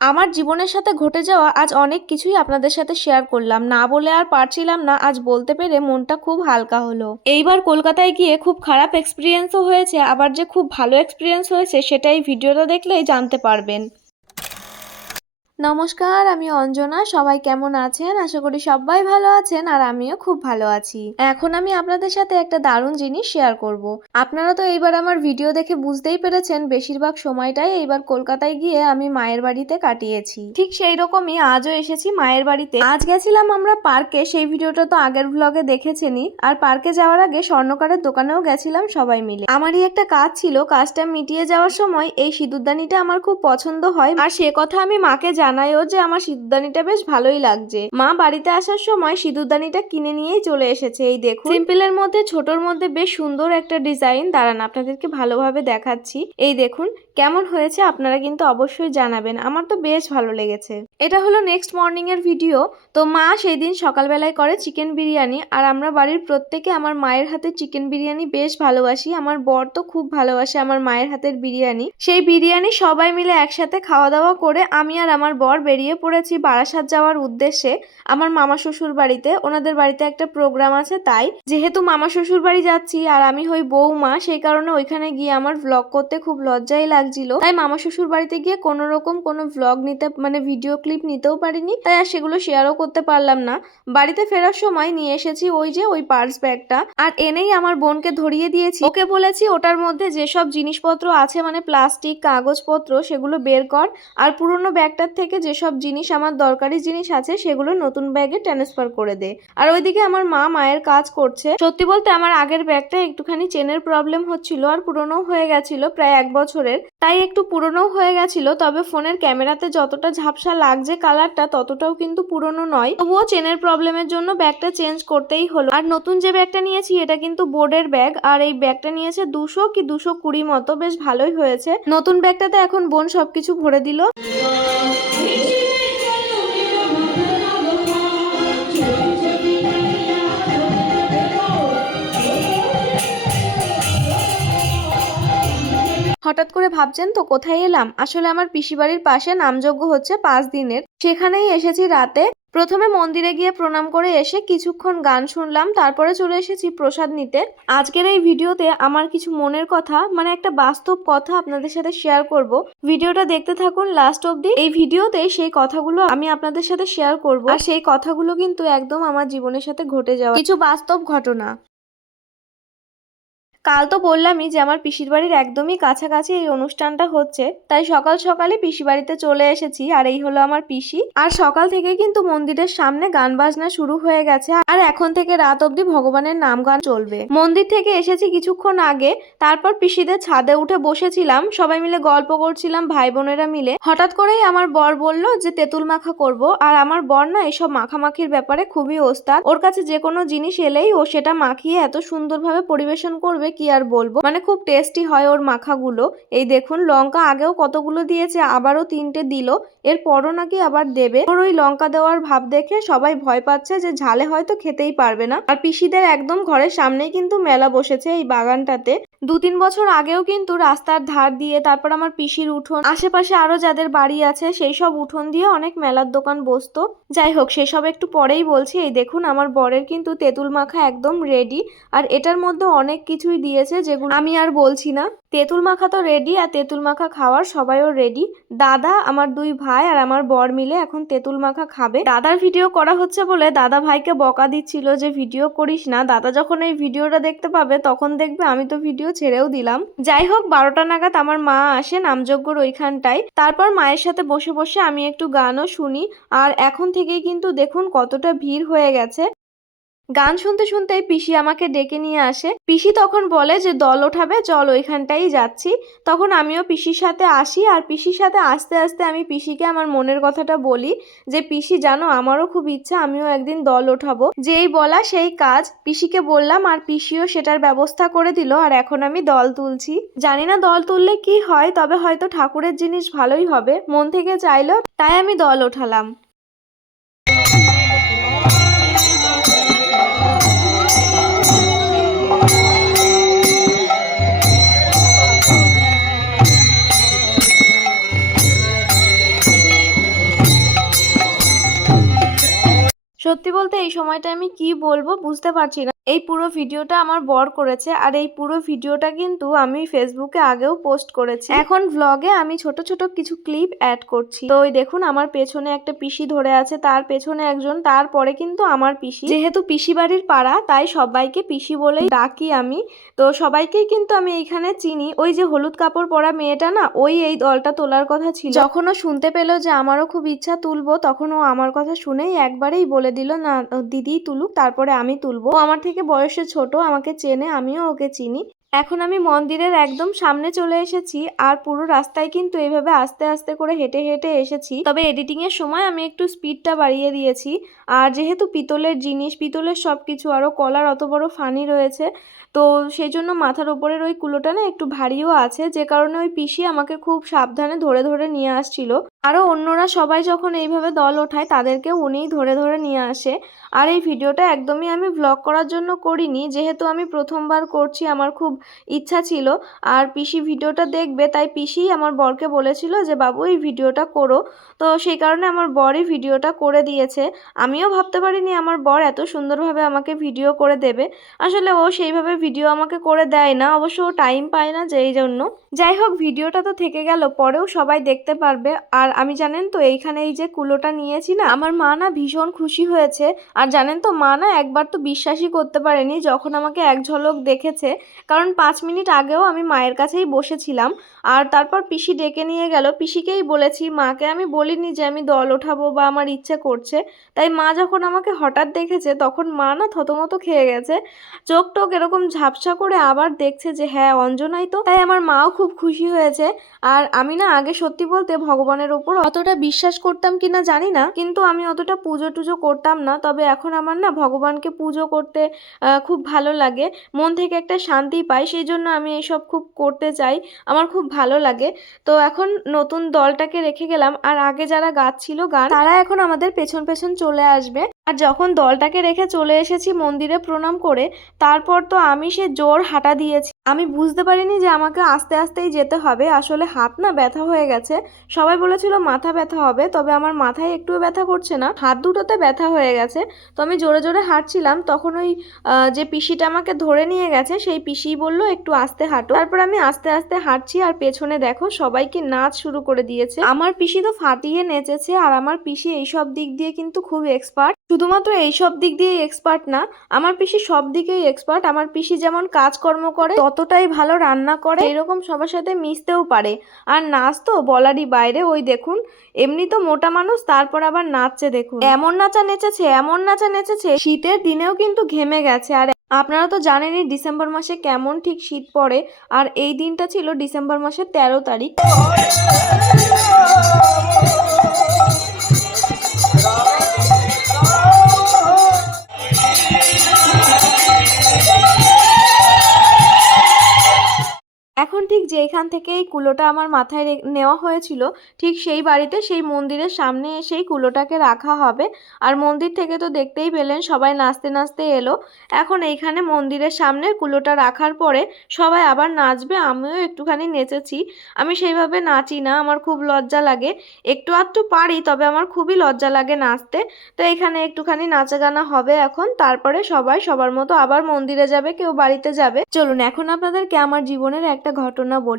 আমার জীবনের সাথে ঘটে যাওয়া আজ অনেক কিছুই আপনাদের সাথে শেয়ার করলাম। না বলে আর পারছিলাম না, আজ বলতে পেরে মনটা খুব হালকা হলো। এইবার কলকাতায় গিয়ে খুব খারাপ এক্সপিরিয়েন্সও হয়েছে, আবার যে খুব ভালো এক্সপিরিয়েন্স হয়েছে সেটাই ভিডিওটা দেখলেই জানতে পারবেন। নমস্কার, আমি অঞ্জনা। সবাই কেমন আছেন? আশা করি সবাই ভালো আছেন আর আমিও খুব ভালো আছি। এখন আমি আপনাদের সাথে একটা দারুণ জিনিস শেয়ার করব। আপনারা তো এইবার আমার ভিডিও দেখে বুঝতেই পেরেছেন বেশিরভাগ সময়টাই এইবার কলকাতায় গিয়ে আমি মায়ের বাড়িতে কাটিয়েছি। ঠিক সেই রকমই আজও এসেছি মায়ের বাড়িতে। আজ গেছিলাম আমরা পার্কে, সেই ভিডিওটা তো আগের ভ্লগে দেখেছেনই। আর পার্কে যাওয়ার আগে স্বর্ণকারের দোকানেও গেছিলাম সবাই মিলে। আমারই একটা কাজ ছিল, কাজটা মিটিয়ে যাওয়ার সময় এই সিঁদুরদানিটা আমার খুব পছন্দ হয়। আর সে কথা আমি মাকে জানাইও যে আমার সিঁদুরদানিটা বেশ ভালোই লাগছে। মা বাড়িতে আসার সময় সিঁদুরদানিটা কিনে নিয়েই চলে এসেছে। এই দেখুন। সিম্পলের মধ্যে, ছোটর মধ্যে বেশ সুন্দর একটা ডিজাইন। দাঁড়ান, আপনাদেরকে ভালোভাবে দেখাচ্ছি। এই দেখুন, কেমন হয়েছে আপনারা কিন্তু অবশ্যই জানাবেন। আমার তো বেশ ভালো লেগেছে। এটা হলো নেক্সট মর্নিং এর ভিডিও তো মা সেই দিন সকালবেলায় করে চিকেন বিরিয়ানি। আর আমরা বাড়ির প্রত্যেকে আমার মায়ের হাতে চিকেন বিরিয়ানি বেশ ভালোবাসি। আমার বর তো খুব ভালোবাসে আমার মায়ের হাতের বিরিয়ানি। সেই বিরিয়ানি সবাই মিলে একসাথে খাওয়া দাওয়া করে আমি আর আমার বর বেরিয়ে পড়েছি বারাসাত যাওয়ার উদ্দেশ্যে। আমার মামা শ্বশুর বাড়িতে, ওনাদের বাড়িতে একটা প্রোগ্রাম আছে, তাই যেহেতু মামা শ্বশুর বাড়ি যাচ্ছি আর আমি হই বৌমা, সেই কারণে ওইখানে গিয়ে আমার ভ্লগ করতে খুব লজ্জাই লাগছিল। তাই মামা শ্বশুর বাড়িতে গিয়ে কোনো রকম কোনো ভ্লগ নিতে মানে ভিডিও ক্লিপ নিতেও পারিনি, তাই আর সেগুলো শেয়ারও করতে পারলাম না। বাড়িতে ফেরার সময় নিয়ে এসেছি ওই যে ওই পার্স ব্যাগটা আর এনেই আমার বোনকে ধরিয়ে দিয়েছি। ওকে বলেছি, ওটার মধ্যে যেসব জিনিসপত্র আছে মানে প্লাস্টিক কাগজপত্র, সেগুলো বের কর। আর পুরনো ব্যাগটার থেকে যেসব জিনিস আমার দরকারি জিনিস আছে, সেগুলো নতুন ব্যাগে ট্রান্সফার করে দে। আর ওইদিকে আমার মা মায়ের কাজ করছে। সত্যি বলতে আমার আগের ব্যাগটা একটুখানি চেনের প্রবলেম হচ্ছিল আর পুরনো হয়ে গেছিল, প্রায় এক বছরের। তাই একটু পুরনো হয়ে গেছিল, তবে ফোনের ক্যামেরাতে যতটা ঝাপসা লাগছে কালারটা ততটাও কিন্তু পুরনো নয়। তবুও চেনের প্রবলেমের জন্য ব্যাগটা চেঞ্জ করতেই হলো। আর নতুন যে ব্যাগটা নিয়েছি, এটা কিন্তু বোর্ডের ব্যাগ। আর এই ব্যাগটা নিয়েছে দুশো কি দুশো কুড়ি মতো, বেশ ভালোই হয়েছে। নতুন ব্যাগটাতে এখন বোন সবকিছু ভরে দিল। Thank you. হঠাৎ করে ভাবছেন তো, কোথায় এলাম? আসলে আমার পিসি বাড়ির পাশে নামযজ্ঞ হচ্ছে পাঁচ দিনের। সেখানেই এসেছি রাতে। প্রথমে মন্দিরে গিয়ে প্রণাম করে এসে কিছুক্ষণ গান শুনলাম, তারপরে চলে এসেছি প্রসাদ নিতে। আজকের এই ভিডিওতে আমার কিছু মনের কথা মানে একটা বাস্তব কথা আপনাদের সাথে শেয়ার করব। ভিডিওটা দেখতে থাকুন লাস্ট অবধি। এই ভিডিওতে সেই কথাগুলো আমি আপনাদের সাথে শেয়ার করব। আর সেই কথাগুলো কিন্তু একদম আমার জীবনের সাথে ঘটে যাওয়া। কিছু বাস্তব ঘটনা। কাল তো বললামই যে আমার পিসির বাড়ির একদমই কাছাকাছি এই অনুষ্ঠানটা হচ্ছে, তাই সকাল সকালই পিসি বাড়িতে চলে এসেছি, আর এই হলো আমার পিসি। আর সকাল থেকে কিন্তু মন্দিরের সামনে গান বাজনা শুরু হয়ে গেছে, আর এখন থেকে রাত অব্দি ভগবানের নাম গান চলবে। মন্দির থেকে এসেছি কিছুক্ষণ আগে, তারপর পিসিদের ছাদে উঠে বসেছিলাম, সবাই মিলে গল্প করছিলাম, ভাই বোনেরা মিলে। হঠাৎ করেই আমার বর বলল যে, তেঁতুল মাখা করব। আর আমার বর না এসব মাখামাখির ব্যাপারে খুবই ওস্তাদ। ওর কাছে যে কোনো জিনিস এলেই ও সেটা মাখিয়ে এত সুন্দরভাবে পরিবেশন করবে কি আর বলব? মানে খুব টেস্টি হয় ওর মাখাগুলো। এই দেখুন, লঙ্কা আগেও কতগুলো দিয়েছে, আবারও তিনটে দিল। এর পরও নাকি আবার দেবে। ওর ওই লঙ্কা দেওয়ার ভাব দেখে সবাই ভয় পাচ্ছে যে ঝালে হয়তো খেতেই পারবে না। আর পিসিদের একদম ঘরের সামনেই কিন্তু মেলা বসেছে এই বাগানটাতে। দু তিন বছর আগেও কিন্তু রাস্তার ধার দিয়ে তারপর আমার পিসির উঠোন, আশেপাশে আরও যাদের বাড়ি আছে সেই সব উঠোন দিয়ে অনেক মেলার দোকান বসতো। যাই হোক সেসব একটু পরেই বলছি, এই দেখুন আমার বরের কিন্তু তেঁতুল মাখা একদম রেডি আর এটার মধ্যে অনেক কিছুই দিয়েছে যেগুলো আমি আর বলছি না। তেঁতুল মাখা তো রেডি আর তেঁতুল মাখা খাওয়ার সবাইও রেডি দাদা, আমার দুই ভাই আর আমার বর মিলে এখন তেঁতুল মাখা খাবে। দাদার ভিডিও করা হচ্ছে বলে দাদা ভাইকে বকা দিচ্ছিল যে, ভিডিও করিস না। দাদা যখন এই ভিডিওটা দেখতে পাবে, তখন দেখবে আমি তো ভিডিও ছেড়েও দিলাম। যাই হোক, বারোটা নাগাদ আমার মা আসে নামযজ্ঞর ওইখানটায়। তারপর মায়ের সাথে বসে বসে আমি একটু গানও শুনি। আর এখন থেকেই কিন্তু দেখুন কতটা ভিড় হয়ে গেছে। গান শুনতে শুনতেই পিসি আমাকে ডেকে নিয়ে আসে। পিসি তখন বলে যে, দল ওঠাবে, চল ওইখানটাই যাচ্ছি। তখন আমিও পিসির সাথে আসি আর পিসির সাথে আস্তে আস্তে আমি পিসিকে আমার মনের কথাটা বলি যে, পিসি, জানো, আমারও খুব ইচ্ছা, আমিও একদিন দল ওঠাবো। যেই বলা সেই কাজ পিসিকে বললাম আর পিসিও সেটার ব্যবস্থা করে দিল আর এখন আমি দল তুলছি। জানি না দল তুললে কি হয়, তবে হয়তো ঠাকুরের জিনিস ভালোই হবে, মন থেকে চাইলো, তাই আমি দল ওঠালাম। সত্যি বলতে এই সময়টা আমি কি বলব বুঝতে পারছি না। এই পুরো ভিডিওটা আমার বর করেছে আর এই পুরো ভিডিওটা কিন্তু আমি ফেসবুকে আগেও পোস্ট করেছি। এখন ভ্লগে আমি ছোট ছোট কিছু ক্লিপ অ্যাড করছি। তো ওই দেখুন, আমার পেছনে একটা পিসি ধরে আছে, তার পেছনে একজন, তারপরে কিন্তু আমার পিসি। যেহেতু পিসি বাড়ির পাড়া, তাই সবাইকে পিসি বলেই ডাকি আমি। তো সবাইকেই কিন্তু আমি এইখানে চিনি। ওই যে হলুদ কাপড় পরা মেয়েটা না, ওই এই দলটা তোলার কথা ছিল। যখনও শুনতে পেল যে আমারও খুব ইচ্ছা তুলবো তখন ও আমার কথা শুনেই একবারেই বলে দিল, না দিদি তুলুক, তারপরে আমি তুলবো। আমার থেকে বয়সে ছোট, আমাকে চেনে, আমিও ওকে চিনি। এখন আমি মন্দিরের একদম সামনে চলে এসেছি আর পুরো রাস্তায় কিন্তু এইভাবে আস্তে আস্তে করে হেঁটে হেঁটে এসেছি। তবে এডিটিং এর সময় আমি একটু স্পিডটা বাড়িয়ে দিয়েছি। আর যেহেতু পিতলের জিনিস, পিতলের সব কিছু আরও কলার অত বড় ফানি রয়েছে, তো সেই জন্য মাথার উপরের ওই কুলোটা না একটু ভারীও আছে, যে কারণে ওই পিসি আমাকে খুব সাবধানে ধরে ধরে নিয়ে আসছিল। আরও অন্যরা সবাই যখন এইভাবে দল ওঠায় তাদেরকে উনিই ধরে ধরে নিয়ে আসে। আর এই ভিডিওটা একদমই আমি ব্লগ করার জন্য করিনি। যেহেতু আমি প্রথমবার করছি, আমার খুব ইচ্ছা ছিল। আর পিসি ভিডিওটা দেখবে, তাই পিসি আমার বরকে বলেছিল যে, বাবু, এই ভিডিওটা করো। তো সেই কারণে আমার বরই ভিডিওটা করে দিয়েছে। আমিও ভাবতে পারিনি আমার বর এত সুন্দরভাবে আমাকে ভিডিও করে দেবে। আসলে ও সেইভাবে ভিডিও আমাকে করে দেয় না, অবশ্য ও টাইম পায় না যেই জন্য। যাই হোক, ভিডিওটা তো থেকে গেল, পরেও সবাই দেখতে পারবে। আর আমি জানেন তো, এইখানে এই যে কুলোটা নিয়েছি না, আমার মা না ভীষণ খুশি হয়েছে। আর জানেন তো, মা না একবার তো বিশ্বাসই করতে পারেনি যখন আমাকে এক ঝলক দেখেছে। কারণ পাঁচ মিনিট আগেও আমি মায়ের কাছেই বসেছিলাম। আর তারপর পিসি ডেকে নিয়ে গেল। পিসিকেই বলেছি, মাকে আমি বলিনি যে আমি দল ওঠাবো বা আমার ইচ্ছে করছে। তাই মা যখন আমাকে হঠাৎ দেখেছে, তখন মা না থতমত খেয়ে গেছে। চোখ টোক এরকম ঝাপসা করে আবার দেখছে যে হ্যাঁ অঞ্জনাই তো। তাই আমার মাও খুব খুশি হয়েছে। আর আমি না আগে সত্যি বলতে ভগবানের অতটা বিশ্বাস করতাম কিনা জানি না, কিন্তু আমি অতটা পুজো টুজো করতাম না। তবে এখন আমার না ভগবানকে পুজো করতে খুব ভালো লাগে। মন থেকে একটা শান্তি পাই সেই জন্য আমি এইসব খুব করতে চাই। আমার খুব ভালো লাগে। তো এখন নতুন দলটাকে রেখে গেলাম। আর আগে যারা গাচ্ছিল গান, তারা এখন আমাদের পেছন পেছন চলে আসবে। আর যখন দলটাকে রেখে চলে এসেছি মন্দিরে প্রণাম করে, তারপর তো আমি সে জোর হাঁটা দিয়েছি। আমি বুঝতে পারিনি যে আমাকে আস্তে আস্তেই যেতে হবে। আসলে হাত না ব্যথা হয়ে গেছে। সবাই বলেছিল মাথা ব্যথা হবে, তবে আমার মাথায় একটুও ব্যথা করছে না। হাত দুটোতে ব্যথা হয়ে গেছে। তো আমি জোরে জোরে হাঁটছিলাম। তখন ওই যে পিসিটা আমাকে ধরে নিয়ে গেছে, সেই পিসি বলল, একটু আস্তে হাঁটো। তারপর আমি আস্তে আস্তে হাঁটছি আর পেছনে দেখো, সবাইকে নাচ শুরু করে দিয়েছে। আমার পিসি তো ফাটিয়ে নেচেছে আর আমার পিসি এইসব দিক দিয়ে কিন্তু খুব এক্সপার্ট। শুধুমাত্র এইসব দিক দিয়ে এক্সপার্ট না, আমার পিসি সব দিকেই এক্সপার্ট। আমার পিসি যেমন কাজকর্ম করে ততটাই ভালো রান্না করে এরকম সবার সাথে মিশতেও পারে। আর নাচ তো বলারই বাইরে, ওই দেখুন, এমনি তো মোটা মানুষ, তারপর আবার নাচছে দেখুন। এমন নাচা নেচেছে, এমন নাচা নেচেছে, শীতের দিনেও কিন্তু ঘেমে গেছে। আর আপনারা তো জানেনই ডিসেম্বর মাসে কেমন ঠিক শীত পড়ে, আর এই দিনটা ছিল ডিসেম্বর মাসের তেরো তারিখ। এখন থেকে এই কুলোটা আমার মাথায় নেওয়া হয়েছিল। ঠিক সেই বাড়িতে সেই মন্দিরের সামনে এসেই কুলোটাকে রাখা হবে। আর মন্দির থেকে তো দেখতেই পেলেন, সবাই নাচতে নাচতে এলো। এখন এইখানে মন্দিরের সামনে কুলোটা রাখার পরে সবাই আবার নাচবে, আমিও একটুখানি নেচেছি। আমি সেইভাবে নাচি না, আমার খুব লজ্জা লাগে। একটু আধটু পারি, তবে আমার খুবই লজ্জা লাগে নাচতে। তো এখানে একটুখানি নাচা গানা হবে এখন, তারপরে সবাই সবার মতো আবার মন্দিরে যাবে, কেউ বাড়িতে যাবে। চলুন, এখন আপনাদেরকে আমার জীবনের একটা ঘটনা বলি।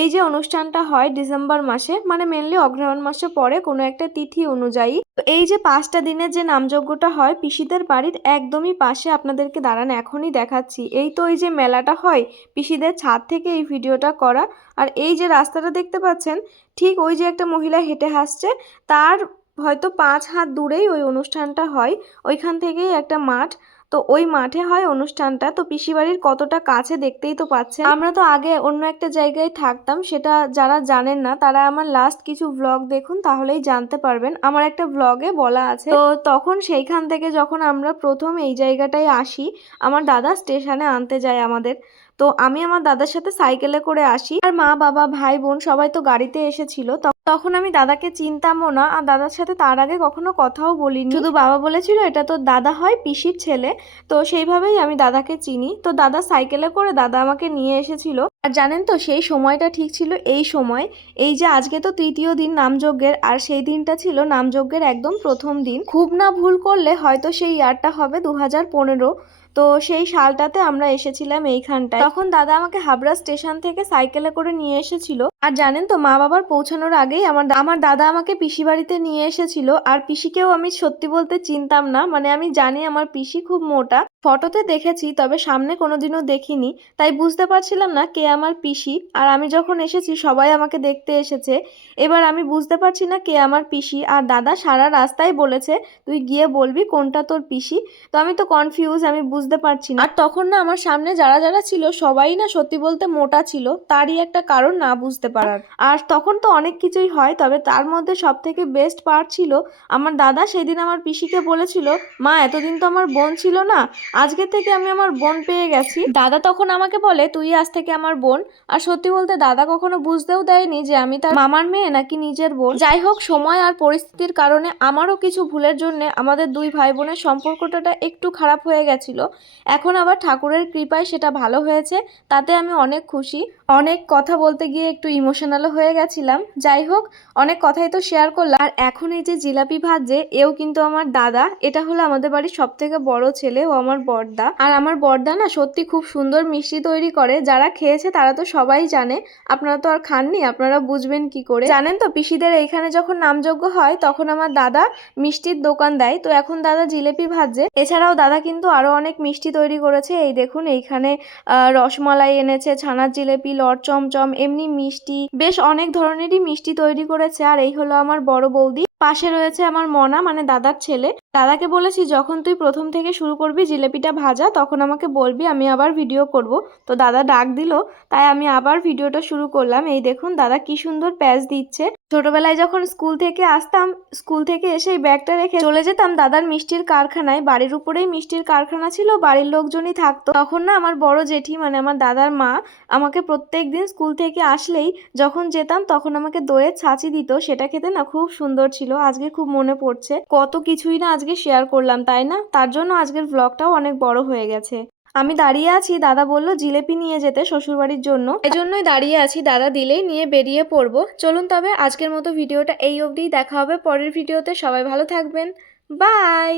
এই যে অনুষ্ঠানটা হয় ডিসেম্বর মাসে মানে মেনলি অগ্রহায়ণ মাসে পরে কোনো একটা তিথি অনুযায়ী এই যে পাঁচটা দিনের যে নামযজ্ঞটা হয় পিসিদের বাড়ির একদমই পাশে আপনাদেরকে দাঁড়ান এখনই দেখাচ্ছি। এই তো এই যে মেলাটা হয় পিসিদের ছাদ থেকে এই ভিডিওটা করা, আর এই যে রাস্তাটা দেখতে পাচ্ছেন, ঠিক ওই যে একটা মহিলা হেঁটে হাসছে তার হয়তো পাঁচ হাত দূরেই ওই অনুষ্ঠানটা হয়, ওইখান থেকেই একটা মাঠ তো ওই মাঠে হয় অনুষ্ঠানটা। তো পিসিবাড়ির কতটা কাছে দেখতেই তো পাচ্ছেন। আমরা তো আগে অন্য একটা জায়গায় থাকতাম, সেটা যারা জানেন না, তারা আমার লাস্ট কিছু ভ্লগ দেখুন, তাহলেই জানতে পারবেন। আমার একটা ভ্লগে বলা আছে। তো তখন সেইখান থেকে যখন আমরা প্রথম এই জায়গাটায় আসি, আমার দাদা স্টেশনে আনতে যায় আমাদের। তো আমি আমার দাদার সাথে সাইকেলে করে আসি। আর মা, বাবা, ভাই, বোন সবাই তো গাড়িতে এসেছিল তখন আমি দাদাকে চিনতামও না, আর দাদার সাথে তার আগে কখনো কথাও বলিনি। শুধু বাবা বলেছিল, এটা তো দাদা হয়, পিসির ছেলে। তো সেইভাবেই আমি দাদাকে চিনি। তো দাদা সাইকেলে করে দাদা আমাকে নিয়ে এসেছিল। আর জানেন তো, সেই সময়টা ঠিক ছিল এই সময়। এই যে আজকে তো তৃতীয় দিন নামযজ্ঞের, আর সেই দিনটা ছিল নামযজ্ঞের একদম প্রথম দিন। খুব না ভুল করলে হয়তো সেই ইয়ারটা হবে দু হাজার পনেরো। তো সেই সালটাতে আমরা এসেছিলাম এইখানটায়। তখন দাদা আমাকে হাবড়া স্টেশন থেকে সাইকেলে করে নিয়ে এসেছিল। আর জানেন তো, মা বাবার পৌঁছানোর আগেই আমার আমার দাদা আমাকে পিসি বাড়িতে নিয়ে এসেছিল। আর পিসিকেও আমি সত্যি বলতে চিনতাম না। মানে আমি জানি আমার পিসি খুব মোটা। ফটোতে দেখেছি, তবে সামনে কোনোদিনও দেখিনি। তাই বুঝতে পারছিলাম না কে আমার পিসি। আর আমি যখন এসেছি, সবাই আমাকে দেখতে এসেছে। এবার আমি বুঝতে পারছি না কে আমার পিসি। আর দাদা সারা রাস্তায় বলেছে, তুই গিয়ে বলবি কোনটা তোর পিসি? তো আমি তো কনফিউজ আমি বুঝতে পারছি না। আর তখন না আমার সামনে যারা যারা ছিল, সবাই না সত্যি বলতে মোটা ছিল, তারই একটা কারণ না বুঝতে পারার। আর তখন তো অনেক কিছুই হয়, তবে তার মধ্যে সব থেকে বেস্ট পার্ট ছিল, আমার দাদা সেদিন আমার পিসিকে বলেছিল, মা, এতদিন তো আমার বোন ছিল না, আজকে থেকে আমি আমার বোন পেয়ে গেছি। দাদা তখন আমাকে বলে, তুই আজ থেকে আমার বোন। আর সত্যি বলতে দাদা কখনো বুঝতেও দেয়নি যে আমি তার মামার মেয়ে নাকি নিজের বোন। যাই হোক, সময় আর পরিস্থিতির কারণে আমারও কিছু ভুলের জন্য আমাদের দুই ভাই বোনের সম্পর্কটা একটু খারাপ হয়ে গেছিল। এখন আবার ঠাকুরের কৃপায় সেটা ভালো হয়েছে, তাতে আমি অনেক খুশি। অনেক কথা বলতে গিয়ে একটু ইমোশনালও হয়ে গেছিলাম। যাই হোক, অনেক কথাই তো শেয়ার করলাম। আর এখন এই যে জিলাপি ভাজছে এও কিন্তু আমার দাদা। এটা হলো আমাদের বাড়ির সব থেকে বড় ছেলে, ও আমার বড়দা আর আমার বড়দা না সত্যি খুব সুন্দর মিষ্টি তৈরি করে। যারা খেয়েছে তারা তো সবাই জানে। আপনারা তো আর খাননি, আপনারা বুঝবেন কি করে। জানেন তো, পিসিদের এইখানে যখন নামযজ্ঞ হয়, তখন আমার দাদা মিষ্টির দোকান দেয়। তো এখন দাদা জিলেপি ভাজছে এছাড়াও দাদা কিন্তু আরও অনেক মিষ্টি তৈরি করেছে। এই দেখুন, এইখানে রসমালাই এনেছে, ছানার জিলেপি, লট চমচম, এমনি মিষ্টি, বেশ অনেক ধরনেরই মিষ্টি তৈরি করেছে। আর এই হলো আমার বড় বৌদি। পাশে রয়েছে আমার মনা মানে দাদার ছেলে। দাদাকে বলেছি, যখন তুই প্রথম থেকে শুরু করবি জিলেপিটা ভাজা, তখন আমাকে বলবি আমি আবার ভিডিও করব। তো দাদা ডাক দিল, তাই আমি আবার ভিডিওটা শুরু করলাম। এই দেখুন, দাদা কি সুন্দর প্যাচ দিচ্ছে। ছোটবেলায় যখন স্কুল থেকে আসতাম, স্কুল থেকে এসে এই ব্যাগটা রেখে চলে যেতাম দাদার মিষ্টির কারখানায়। বাড়ির উপরেই মিষ্টির কারখানা ছিল, বাড়ির লোকজনই থাকতো। তখন না আমার বড় জেঠি মানে আমার দাদার মা, আমাকে প্রত্যেক দিন স্কুল থেকে আসলেই যখন যেতাম তখন আমাকে দইয়ের ছাঁচি দিত। সেটা খেতে না খুব সুন্দর ছিল, আজকে খুব মনে পড়ছে। কত কিছুই না আজকে শেয়ার করলাম, তাই না? তার জন্য আজকের ব্লগটাও অনেক বড় হয়ে গেছে। আমি দাঁড়িয়ে আছি, দাদা বলল জিলেপি নিয়ে যেতে শ্বশুরবাড়ির জন্য। এজন্যই দাঁড়িয়ে আছি, দাদা দিলেই নিয়ে বেরিয়ে পড়ব। চলুন তবে আজকের মতো ভিডিওটা এই অবধিই দেখা হবে, পরের ভিডিওতে সবাই ভালো থাকবেন। বাই!